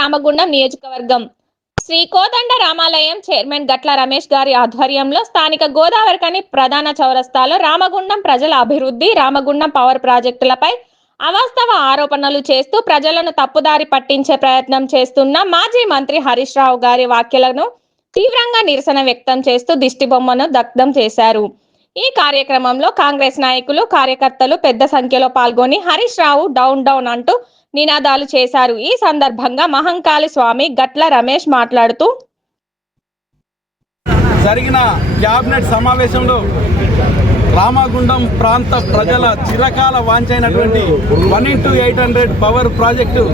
రామగుండం నియోజకవర్గం శ్రీ కోదండ రామాలయం చైర్మన్ గట్ల రమేష్ గారి ఆధ్వర్యంలో స్థానిక గోదావరికని ప్రధాన చౌరస్తాలో రామగుండం ప్రజల అభివృద్ధి, రామగుండం పవర్ ప్రాజెక్టులపై అవాస్తవ ఆరోపణలు చేస్తూ ప్రజలను తప్పుదారి పట్టించే ప్రయత్నం చేస్తున్న మాజీ మంత్రి హరీష్ రావు గారి వ్యాఖ్యలను తీవ్రంగా నిరసన వ్యక్తం చేస్తూ దిష్టిబొమ్మను దగ్ధం చేశారు. ఈ కార్యక్రమంలో కాంగ్రెస్ నాయకులు, కార్యకర్తలు పెద్ద సంఖ్యలో పాల్గొని హరీష్ రావు డౌన్ డౌన్ అంటూ నినాదాలు చేశారు. ఈ సందర్భంగా మహంకాళి స్వామి గట్ల రమేష్ మాట్లాడుతూ జరిగిన క్యాబినెట్ సమావేశంలో రామగుండం ప్రాంత ప్రజల చిరకాల వాంఛైనటువంటి 1x800 పవర్ ప్రాజెక్టు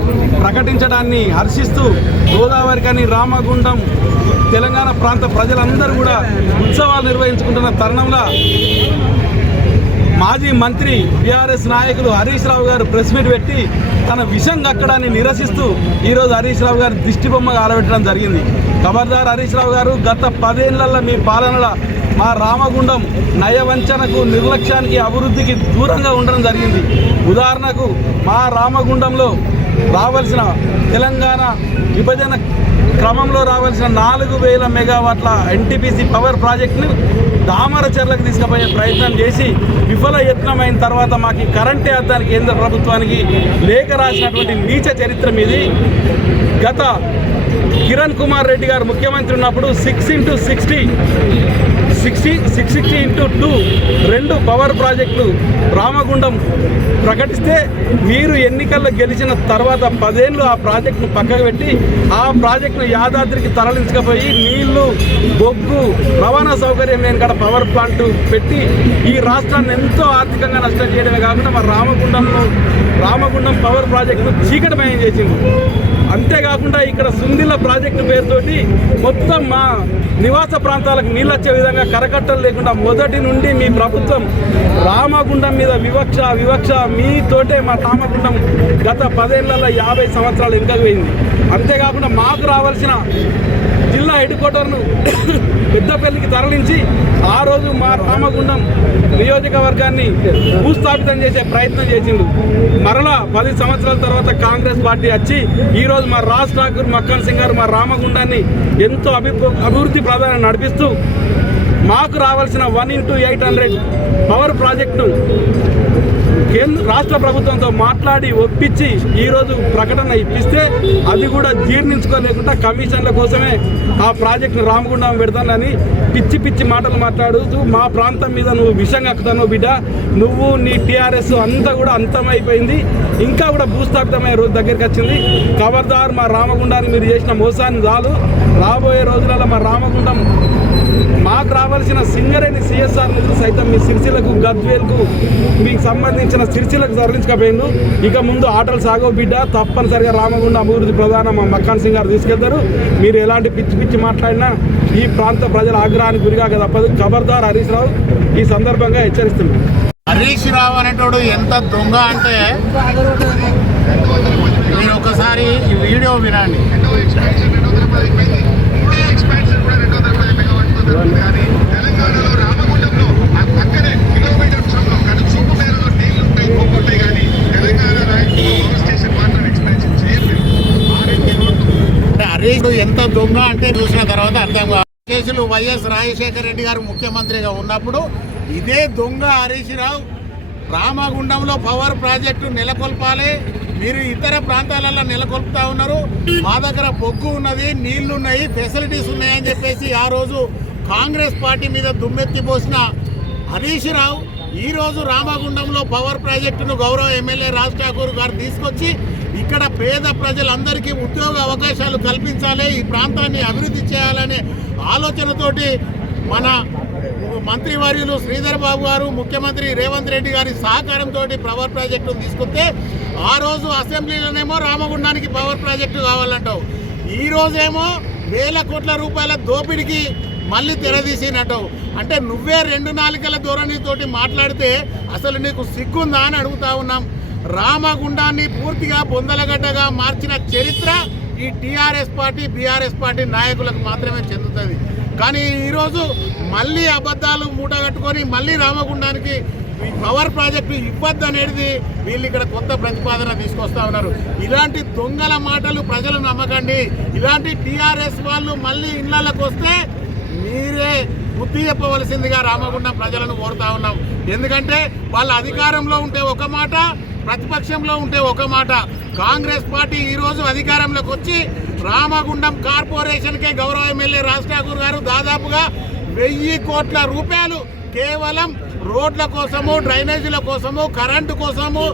ప్రకటించడాన్ని హర్షిస్తూ గోదావరికని రామగుండం తెలంగాణ ప్రాంత ప్రజలందరూ కూడా ఉత్సవాలు నిర్వహించుకుంటున్న తరుణంలో మాజీ మంత్రి టీఆర్ఎస్ నాయకులు హరీష్ రావు గారు ప్రెస్ మీట్ పెట్టి తన విషం కక్కడాన్ని నిరసిస్తూ ఈరోజు హరీష్ రావు గారు దిష్టిబొమ్మగా ఆరబెట్టడం జరిగింది. ఖబర్దార్ హరీష్ రావు గారు, గత 10 ఏళ్లలో మీ పాలనలో మా రామగుండం నయవంచనకు, నిర్లక్ష్యానికి, అభివృద్ధికి దూరంగా ఉండడం జరిగింది. ఉదాహరణకు మా రామగుండంలో రావాల్సిన తెలంగాణ విభజన క్రమంలో రావాల్సిన 4000 మెగావాట్ల ఎన్టీపీసీ పవర్ ప్రాజెక్టును దామరచర్లకు తీసుకుపోయే ప్రయత్నం చేసి విఫలయత్నమైన తర్వాత మాకు కరెంటే అద్దానికి కేంద్ర ప్రభుత్వానికి లేఖ రాసినటువంటి నీచ చరిత్ర మీది. గత కిరణ్ కుమార్ రెడ్డి గారు ముఖ్యమంత్రి ఉన్నప్పుడు 6x60 660x2 2 పవర్ ప్రాజెక్టులు రామగుండం ప్రకటిస్తే మీరు ఎన్నికల్లో గెలిచిన తర్వాత 10 ఏళ్ళు ఆ ప్రాజెక్టును పక్కకు పెట్టి ఆ ప్రాజెక్టును యాదాద్రికి తరలించకపోయి నీళ్లు, బొగ్గు, రవాణా సౌకర్యం లేని కాడ పవర్ ప్లాంట్ పెట్టి ఈ రాష్ట్రాన్ని ఎంతో ఆర్థికంగా నష్టం చేయడమే కాకుండా మా రామగుండం పవర్ ప్రాజెక్టును చీకటమయం చేసింది. అంతేకాకుండా ఇక్కడ సుందిల ప్రాజెక్టు పేరుతోటి మొత్తం మా నివాస ప్రాంతాలకు నీళ్ళు వచ్చే విధంగా కరకట్టలు లేకుండా మొదటి నుండి మీ ప్రభుత్వం రామగుండం మీద వివక్ష మీతోటే మా రామగుండం గత 10 ఏళ్లలో 50 సంవత్సరాలు వెనుకకు పోయింది. అంతేకాకుండా మాకు రావాల్సిన జిల్లా హెడ్ క్వార్టర్ను పెద్దపల్లికి తరలించి ఆ రోజు మా రామగుండం నియోజకవర్గాన్ని భూస్థాపితం చేసే ప్రయత్నం చేసిండు. మరలా 10 సంవత్సరాల తర్వాత కాంగ్రెస్ పార్టీ వచ్చి ఈరోజు మా రాజ్ ఠాకూర్, మక్కన్ సింగ్ గారు మా రామగుండాన్ని ఎంతో అభివృద్ధి ప్రధానం నడిపిస్తూ మాకు రావాల్సిన 1x800 పవర్ ప్రాజెక్టును రాష్ట్ర ప్రభుత్వంతో మాట్లాడి ఒప్పించి ఈరోజు ప్రకటన ఇప్పిస్తే అది కూడా జీర్ణించుకోలేకుండా కమిషన్ల కోసమే ఆ ప్రాజెక్టును రామగుండం పెడతానని పిచ్చి మాటలు మాట్లాడుతూ మా ప్రాంతం మీద నువ్వు విషం కక్కుతాను బిడ్డ, నువ్వు నీ టీఆర్ఎస్ అంతా కూడా అంతమైపోయింది, ఇంకా కూడా భూస్థాపితమయ్యే రోజు దగ్గరికి వచ్చింది. ఖబర్దార్ మా రామగుండాన్ని మీరు చేసిన మోసాన్ని చాలు. రాబోయే రోజులలో మా రామగుండం మాకు రావాల్సిన సింగరేణి సిఎస్ఆర్ నుంచి సైతం మీ సిరిసిలకు, గద్వేల్కు మీకు సంబంధించిన సిరిసిలకు తరలించకపోయిండు. ఇక ముందు ఆటలు సాగో బిడ్డ, తప్పనిసరిగా రామగుండం అభివృద్ధి ప్రధాన మా మక్కన్ సింగ్ గారు తీసుకెళ్తారు. మీరు ఎలాంటి పిచ్చి మాట్లాడినా ఈ ప్రాంత ప్రజల ఆగ్రహానికి గురిగాక తప్పదు. ఖబర్దార్ హరీష్ రావు ఈ సందర్భంగా హెచ్చరిస్తున్నారు. హరీష్ రావు అనేటోడు ఎంత దొంగ అంటే మీరు ఒకసారి ఈ వీడియో వినండి. తెలంగాణలో రామగుండంలో పక్కనే కిలోమీటర్ దూరంలో కడుచూపు మేరలో నీళ్లు ఉంటాయి, పోగొట్టాయి, కానీ తెలంగాణ పవర్ స్టేషన్ మాత్రం ఎక్స్పెన్షన్ చేయలేదు. హరీష్ ఎంత దొంగ అంటే చూసిన తర్వాత అర్థం కాదు. కేసులు వైఎస్ రాజశేఖర రెడ్డి గారు ముఖ్యమంత్రిగా ఉన్నప్పుడు ఇదే దొంగ హరీష్ రావు రామగుండంలో పవర్ ప్రాజెక్టు నెలకొల్పాలి, మీరు ఇతర ప్రాంతాలలో నెలకొల్పుతా ఉన్నారు, మా దగ్గర బొగ్గు ఉన్నది, నీళ్లు ఉన్నాయి, ఫెసిలిటీస్ ఉన్నాయని చెప్పేసి ఆ రోజు కాంగ్రెస్ పార్టీ మీద దుమ్మెత్తి పోసిన హరీష్ రావు ఈరోజు రామగుండంలో పవర్ ప్రాజెక్టును గౌరవ ఎమ్మెల్యే రాజ్ ఠాకూర్ గారు తీసుకొచ్చి ఇక్కడ పేద ప్రజలందరికీ ఉద్యోగ అవకాశాలు కల్పించాలి, ఈ ప్రాంతాన్ని అభివృద్ధి చేయాలనే ఆలోచనతోటి మన మంత్రివర్యులు శ్రీధర్ బాబు గారు, ముఖ్యమంత్రి రేవంత్ రెడ్డి గారి సహకారంతో పవర్ ప్రాజెక్టును తీసుకొస్తే ఆ రోజు అసెంబ్లీలోనేమో రామగుండానికి పవర్ ప్రాజెక్టు కావాలంటావు, ఈరోజేమో వేల కోట్ల రూపాయల దోపిడికి మళ్ళీ తెరదీసినట్టు. అంటే నువ్వే 2 నాలుకల ధోరణితోటి మాట్లాడితే అసలు నీకు సిగ్గుందా అని అడుగుతా ఉన్నాం. రామగుండాన్ని పూర్తిగా బొందలగడ్డగా మార్చిన చరిత్ర ఈ టీఆర్ఎస్ పార్టీ, బీఆర్ఎస్ పార్టీ నాయకులకు మాత్రమే చెందుతుంది. కానీ ఈరోజు మళ్ళీ అబద్ధాలు మూటగట్టుకొని మళ్ళీ రామగుండానికి ఈ పవర్ ప్రాజెక్టు ఇవ్వద్దు అనేది వీళ్ళు ఇక్కడ కొత్త ప్రతిపాదన తీసుకొస్తా ఉన్నారు. ఇలాంటి దొంగల మాటలు ప్రజలు నమ్మకండి. ఇలాంటి టీఆర్ఎస్ వాళ్ళు మళ్ళీ ఇళ్లలోకి వస్తే మీరే బుద్ధి చెప్పవలసిందిగా రామగుండం ప్రజలను కోరుతా ఉన్నాం. ఎందుకంటే వాళ్ళ అధికారంలో ఉంటే ఒక మాట, ప్రతిపక్షంలో ఉంటే ఒక మాట. కాంగ్రెస్ పార్టీ ఈరోజు అధికారంలోకి వచ్చి రామగుండం కార్పొరేషన్కే గౌరవ ఎమ్మెల్యే రాజ్ ఠాకూర్ గారు దాదాపుగా 1000 కోట్ల రూపాయలు కేవలం రోడ్ల కోసము, డ్రైనేజీల కోసము, కరెంటు కోసము,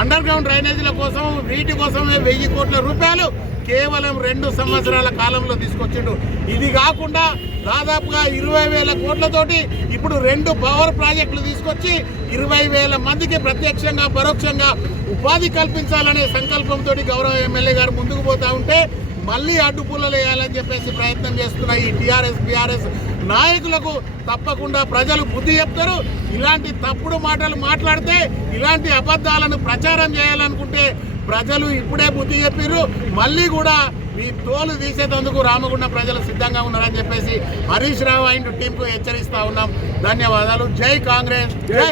అండర్ గ్రౌండ్ డ్రైనేజీల కోసము, వీటి కోసమే 1000 కోట్ల రూపాయలు కేవలం 2 సంవత్సరాల కాలంలో తీసుకొచ్చిండు. ఇది కాకుండా దాదాపుగా 20,000 కోట్లతోటి ఇప్పుడు 2 పవర్ ప్రాజెక్టులు తీసుకొచ్చి 20,000 మందికి ప్రత్యక్షంగా పరోక్షంగా ఉపాధి కల్పించాలనే సంకల్పంతో గౌరవ ఎమ్మెల్యే గారు ముందుకు పోతా ఉంటే మళ్ళీ అడ్డుపుల్లలు వేయాలని చెప్పేసి ప్రయత్నం చేస్తున్న ఈ టీఆర్ఎస్ నాయకులకు తప్పకుండా ప్రజలు బుద్ధి చెప్తారు. ఇలాంటి తప్పుడు మాటలు మాట్లాడితే, ఇలాంటి అబద్ధాలను ప్రచారం చేయాలనుకుంటే ప్రజలు ఇప్పుడే బుద్ధి చెప్పిర్రు. మళ్ళీ కూడా మీ తోలు తీసేందుకు రామగుండం ప్రజలు సిద్ధంగా ఉన్నారని చెప్పేసి హరీష్ రావు అండ్ టీంకు హెచ్చరిస్తా ఉన్నాం. ధన్యవాదాలు. జై కాంగ్రెస్, జై